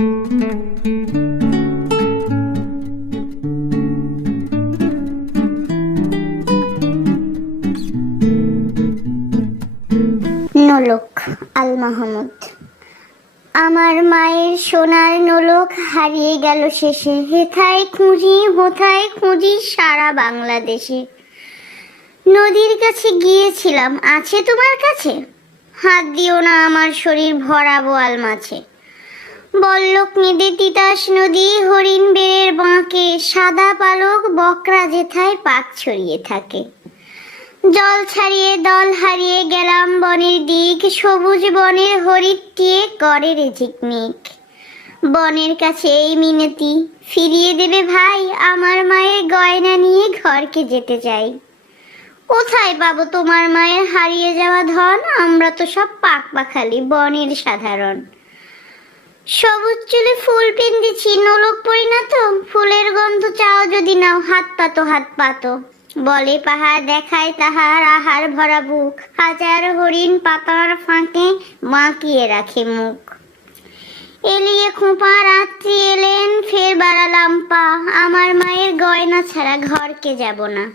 নোলক আল মাহমুদ। আমার মায়ের সোনার নোলক হারিয়ে গেল শেষে, হেথায় খুঁজি হোথায় খুঁজি সারা বাংলাদেশে। নদীর কাছে গিয়েছিলাম, আছে তোমার কাছে? হাত দিও না আমার শরীর ভরা বোয়াল মাছে। বল্লক নেদে তিতাস নদী, হরিণ বেড়ের বাঁকে, সাদা পালক বকরা যেথায় পাক ছড়িয়ে থাকে। জল ছাড়িয়ে দল হারিয়ে গেলাম বনের দিক, সবুজ বনের হরিটিয়ে করে রে ঝিকমিক। বনের কাছে এই মিনতি, ফিরিয়ে দেবে ভাই আমার মায়ের গয়না নিয়ে ঘরকে যেতে চাই। কোথায় পাবো তোমার মায়ের হারিয়ে যাওয়া ধন? আমরা তো সব পাক পাখালি বনের সাধারণ। সবুজ চুলে ফুল পেন্দিছি, নোলক পরি না তো। ফুলের গন্ধ চাও যদি নাও, হাত পাতো হাত পাতো। বলে পাহাড় দেখায় তাহার আহার ভরা বুক, হাজার হরিণ পাতার ফাঁকে বাঁকিয়ে রাখে মুখ। এলিয়ে খোঁপা রাত্রি এলেন, ফের বাড়ালাম পা, আমার মায়ের গয়না ছাড়া ঘরকে যাব না।